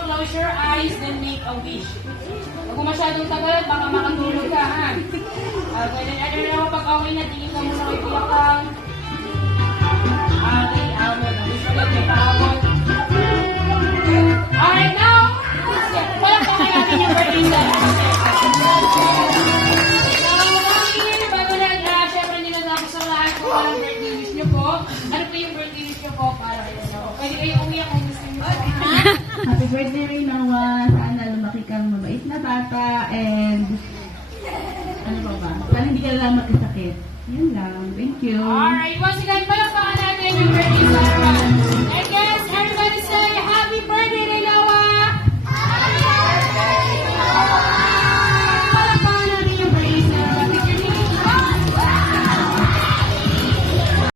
Close your eyes, then make a wish. Huwag mo masyadong tagal, baka makatulog ka, ha? Okay, then ano na ako, pag okay na, tingin ka muna kay Kuya Kang. Okay, awon. Wish ulit, may pahabol. Alright, now, wala po kayo natin yung birthday na. Now, bago na, syempre hindi na tapos ang lahat kung anong birthday wish nyo po. Ano po yung birthday wish nyo po para kayo na? Pwede kayo umiyak kung gusto nyo po. Happy birthday, Reynawa. Sana lumaki kang mabait na bata and ano pa ba? Sana hindi ka lang magkasakit. Yan lang. Thank you. Alright, once again,